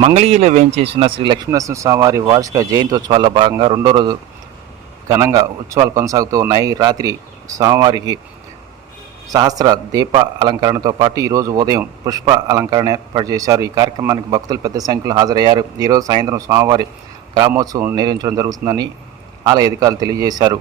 మంగళగిరిలో వేయించేసిన శ్రీ లక్ష్మీనరసింహస్వామివారి వార్షిక జయంత్యోత్సవాల్లో భాగంగా రెండో రోజు ఘనంగా ఉత్సవాలు కొనసాగుతూ ఉన్నాయి. రాత్రి స్వామివారికి సహస్ర దీప అలంకరణతో పాటు ఈరోజు ఉదయం పుష్ప అలంకరణ ఏర్పాటు చేశారు. ఈ కార్యక్రమానికి భక్తులు పెద్ద సంఖ్యలో హాజరయ్యారు. ఈరోజు సాయంత్రం స్వామివారి గ్రామోత్సవం నిర్వహించడం జరుగుతుందని ఆలయ అధికారులు తెలియజేశారు.